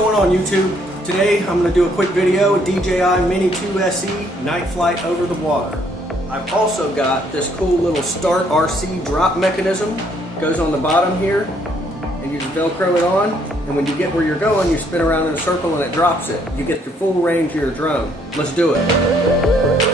going on YouTube? Today I'm going to do a quick video, DJI Mini 2 SE night flight over the water. I've also got this cool little Start RC drop mechanism. Goes on the bottom here and you just Velcro it on, and when you get where you're going you spin around in a circle and it drops it. You get the full range of your drone. Let's do it.